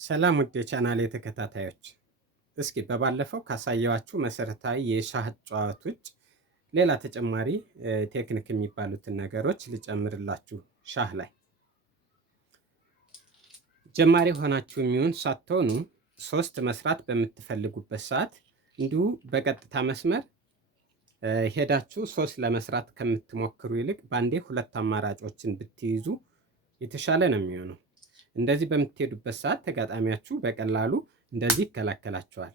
ሰላም ውድ የቻናሌ ተከታታዮች፣ እስኪ በባለፈው ካሳየዋችሁ መሰረታዊ የሻህ ጨዋታ ውጭ ሌላ ተጨማሪ ቴክኒክ የሚባሉትን ነገሮች ልጨምርላችሁ። ሻህ ላይ ጀማሪ ሆናችሁ የሚሆን ሳትሆኑ ሶስት መስራት በምትፈልጉበት ሰዓት እንዲሁ በቀጥታ መስመር ሄዳችሁ ሶስት ለመስራት ከምትሞክሩ ይልቅ ባንዴ ሁለት አማራጮችን ብትይዙ የተሻለ ነው የሚሆነው። እንደዚህ በምትሄዱበት ሰዓት ተጋጣሚያችሁ በቀላሉ እንደዚህ ይከላከላችኋል።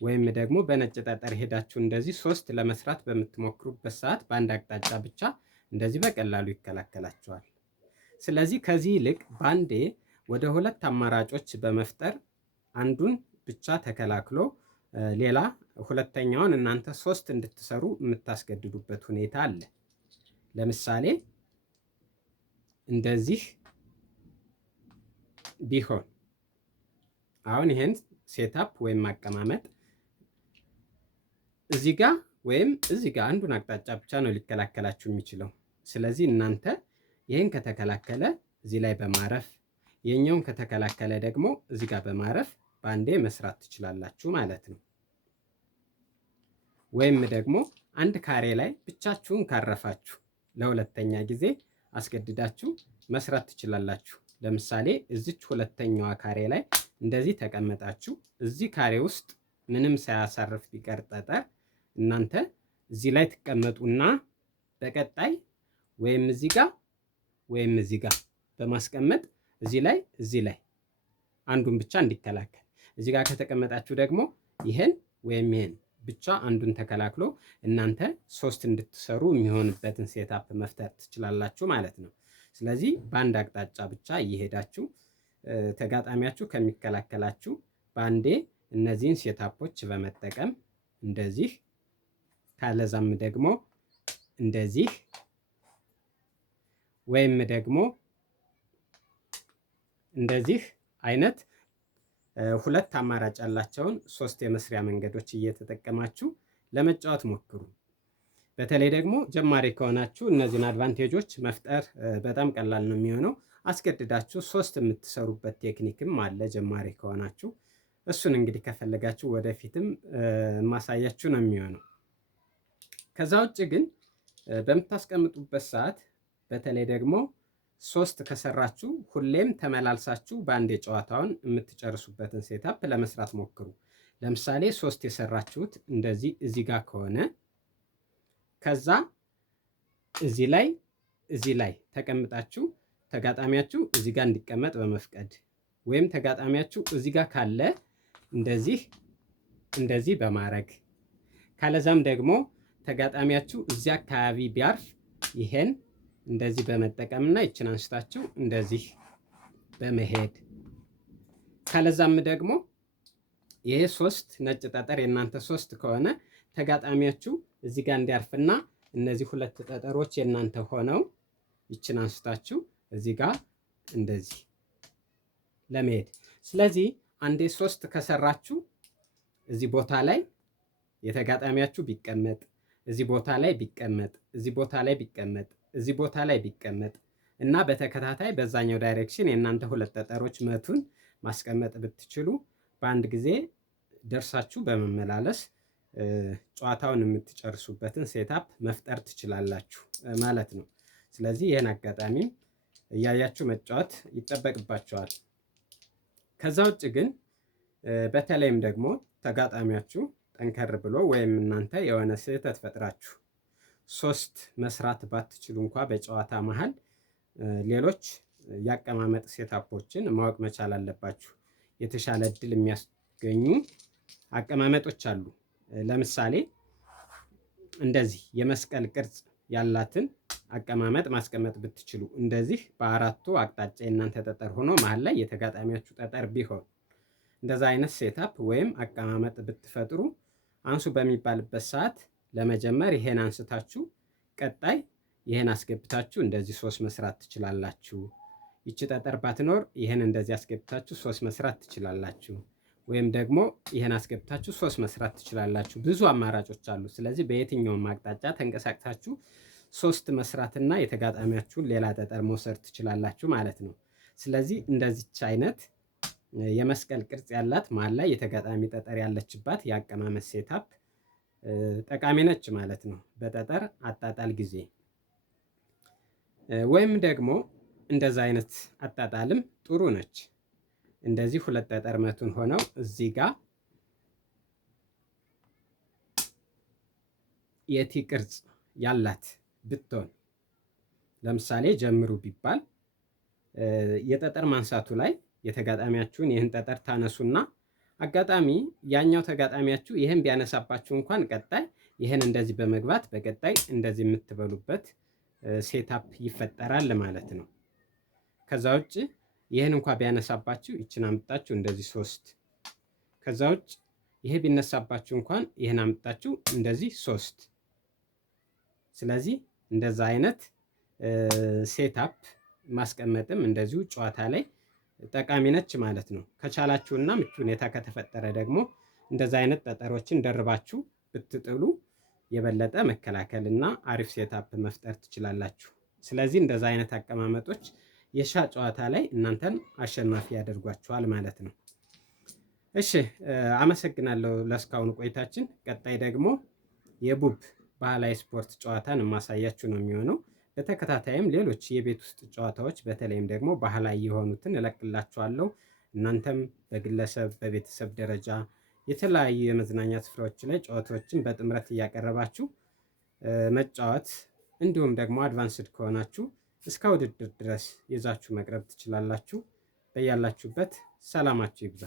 ወይም ደግሞ በነጭ ጠጠር ሄዳችሁ እንደዚህ ሶስት ለመስራት በምትሞክሩበት ሰዓት በአንድ አቅጣጫ ብቻ እንደዚህ በቀላሉ ይከላከላችኋል። ስለዚህ ከዚህ ይልቅ ባንዴ ወደ ሁለት አማራጮች በመፍጠር አንዱን ብቻ ተከላክሎ ሌላ ሁለተኛውን እናንተ ሶስት እንድትሰሩ የምታስገድዱበት ሁኔታ አለ። ለምሳሌ እንደዚህ ቢሆን አሁን ይሄን ሴታፕ ወይም ማቀማመጥ እዚህ ጋር ወይም እዚህ ጋር አንዱን አቅጣጫ ብቻ ነው ሊከላከላችሁ የሚችለው። ስለዚህ እናንተ ይሄን ከተከላከለ እዚህ ላይ በማረፍ የኛውን ከተከላከለ ደግሞ እዚህ ጋር በማረፍ ባንዴ መስራት ትችላላችሁ ማለት ነው። ወይም ደግሞ አንድ ካሬ ላይ ብቻችሁን ካረፋችሁ ለሁለተኛ ጊዜ አስገድዳችሁ መስራት ትችላላችሁ። ለምሳሌ እዚች ሁለተኛዋ ካሬ ላይ እንደዚህ ተቀመጣችሁ እዚህ ካሬ ውስጥ ምንም ሳያሳርፍ ቢቀር ጠጠር እናንተ እዚህ ላይ ትቀመጡና በቀጣይ ወይም እዚህ ጋር ወይም እዚህ ጋር በማስቀመጥ እዚህ ላይ አንዱን ብቻ እንዲከላከል፣ እዚህ ጋር ከተቀመጣችሁ ደግሞ ይሄን ወይም ይሄን ብቻ አንዱን ተከላክሎ እናንተ ሶስት እንድትሰሩ የሚሆንበትን ሴታፕ መፍጠር ትችላላችሁ ማለት ነው። ስለዚህ በአንድ አቅጣጫ ብቻ እየሄዳችሁ ተጋጣሚያችሁ ከሚከላከላችሁ በአንዴ እነዚህን ሴታፖች በመጠቀም እንደዚህ ካለዛም ደግሞ እንደዚህ ወይም ደግሞ እንደዚህ አይነት ሁለት አማራጭ ያላቸውን ሶስት የመስሪያ መንገዶች እየተጠቀማችሁ ለመጫወት ሞክሩ። በተለይ ደግሞ ጀማሪ ከሆናችሁ እነዚህን አድቫንቴጆች መፍጠር በጣም ቀላል ነው የሚሆነው። አስገድዳችሁ ሶስት የምትሰሩበት ቴክኒክም አለ ጀማሪ ከሆናችሁ። እሱን እንግዲህ ከፈለጋችሁ ወደፊትም ማሳያችሁ ነው የሚሆነው። ከዛ ውጭ ግን በምታስቀምጡበት ሰዓት በተለይ ደግሞ ሶስት ከሰራችሁ ሁሌም ተመላልሳችሁ በአንድ ጨዋታውን የምትጨርሱበትን ሴታፕ ለመስራት ሞክሩ። ለምሳሌ ሶስት የሰራችሁት እንደዚህ እዚህ ጋር ከሆነ ከዛ እዚህ ላይ ተቀምጣችሁ ተጋጣሚያችሁ እዚህ ጋር እንዲቀመጥ በመፍቀድ ወይም ተጋጣሚያችሁ እዚህ ጋር ካለ እንደዚህ በማድረግ ካለዛም ደግሞ ተጋጣሚያችሁ እዚህ አካባቢ ቢያርፍ ይሄን እንደዚህ በመጠቀምና ይችን አንስታችሁ እንደዚህ በመሄድ ካለዛም ደግሞ ይሄ ሶስት ነጭ ጠጠር የእናንተ ሶስት ከሆነ ተጋጣሚያችሁ እዚህ ጋር እንዲያርፍና እነዚህ ሁለት ጠጠሮች የእናንተ ሆነው ይችን አንስታችሁ እዚህ ጋር እንደዚህ ለመሄድ። ስለዚህ አንዴ ሶስት ከሰራችሁ እዚህ ቦታ ላይ የተጋጣሚያችሁ ቢቀመጥ እዚህ ቦታ ላይ ቢቀመጥ እዚህ ቦታ ላይ ቢቀመጥ እዚህ ቦታ ላይ ቢቀመጥ እና በተከታታይ በዛኛው ዳይሬክሽን የእናንተ ሁለት ጠጠሮች መቱን ማስቀመጥ ብትችሉ በአንድ ጊዜ ደርሳችሁ በመመላለስ ጨዋታውን የምትጨርሱበትን ሴታፕ መፍጠር ትችላላችሁ ማለት ነው። ስለዚህ ይህን አጋጣሚም እያያችሁ መጫወት ይጠበቅባቸዋል። ከዛ ውጭ ግን በተለይም ደግሞ ተጋጣሚያችሁ ጠንከር ብሎ ወይም እናንተ የሆነ ስህተት ፈጥራችሁ ሶስት መስራት ባትችሉ እንኳ በጨዋታ መሃል ሌሎች ያቀማመጥ ሴታፖችን ማወቅ መቻል አለባችሁ። የተሻለ እድል የሚያስገኙ አቀማመጦች አሉ። ለምሳሌ እንደዚህ የመስቀል ቅርጽ ያላትን አቀማመጥ ማስቀመጥ ብትችሉ እንደዚህ በአራቱ አቅጣጫ የእናንተ ጠጠር ሆኖ መሀል ላይ የተጋጣሚያችሁ ጠጠር ቢሆን እንደዛ አይነት ሴታፕ ወይም አቀማመጥ ብትፈጥሩ አንሱ በሚባልበት ሰዓት ለመጀመር ይሄን አንስታችሁ ቀጣይ ይሄን አስገብታችሁ እንደዚህ ሶስት መስራት ትችላላችሁ። ይቺ ጠጠር ባትኖር ይሄን እንደዚህ አስገብታችሁ ሶስት መስራት ትችላላችሁ። ወይም ደግሞ ይሄን አስገብታችሁ ሶስት መስራት ትችላላችሁ። ብዙ አማራጮች አሉ። ስለዚህ በየትኛውም አቅጣጫ ተንቀሳቅሳችሁ ሶስት መስራትና የተጋጣሚያችሁን ሌላ ጠጠር መውሰድ ትችላላችሁ ማለት ነው። ስለዚህ እንደዚች አይነት የመስቀል ቅርጽ ያላት መሀል ላይ የተጋጣሚ ጠጠር ያለችባት የአቀማመጥ ሴታፕ ጠቃሚ ነች ማለት ነው በጠጠር አጣጣል ጊዜ። ወይም ደግሞ እንደዛ አይነት አጣጣልም ጥሩ ነች። እንደዚህ ሁለት ጠጠር መቱን ሆነው እዚህ ጋር የቲ ቅርጽ ያላት ብትሆን ለምሳሌ ጀምሩ ቢባል የጠጠር ማንሳቱ ላይ የተጋጣሚያችሁን ይህን ጠጠር ታነሱና አጋጣሚ ያኛው ተጋጣሚያችሁ ይህን ቢያነሳባችሁ እንኳን ቀጣይ ይህን እንደዚህ በመግባት በቀጣይ እንደዚህ የምትበሉበት ሴታፕ ይፈጠራል ማለት ነው። ከዛ ውጭ ይህን እንኳን ቢያነሳባችሁ ይችን አምጣችሁ እንደዚህ ሶስት፣ ከዛ ውጭ ይሄ ቢነሳባችሁ እንኳን ይህን አምጣችሁ እንደዚህ ሶስት። ስለዚህ እንደዛ አይነት ሴታፕ ማስቀመጥም እንደዚሁ ጨዋታ ላይ ጠቃሚ ነች ማለት ነው። ከቻላችሁና ምቹ ሁኔታ ከተፈጠረ ደግሞ እንደዛ አይነት ጠጠሮችን ደርባችሁ ብትጥሉ የበለጠ መከላከልና አሪፍ ሴታፕ መፍጠር ትችላላችሁ። ስለዚህ እንደዛ አይነት አቀማመጦች የሻ ጨዋታ ላይ እናንተን አሸናፊ ያደርጓችኋል ማለት ነው። እሺ አመሰግናለሁ ለእስካሁኑ ቆይታችን። ቀጣይ ደግሞ የቡብ ባህላዊ ስፖርት ጨዋታን የማሳያችሁ ነው የሚሆነው። በተከታታይም ሌሎች የቤት ውስጥ ጨዋታዎች በተለይም ደግሞ ባህላዊ የሆኑትን እለቅላችኋለሁ። እናንተም በግለሰብ በቤተሰብ ደረጃ የተለያዩ የመዝናኛ ስፍራዎች ላይ ጨዋታዎችን በጥምረት እያቀረባችሁ መጫወት እንዲሁም ደግሞ አድቫንስድ ከሆናችሁ እስከ ውድድር ድረስ ይዛችሁ መቅረብ ትችላላችሁ። በያላችሁበት ሰላማችሁ ይብዛ።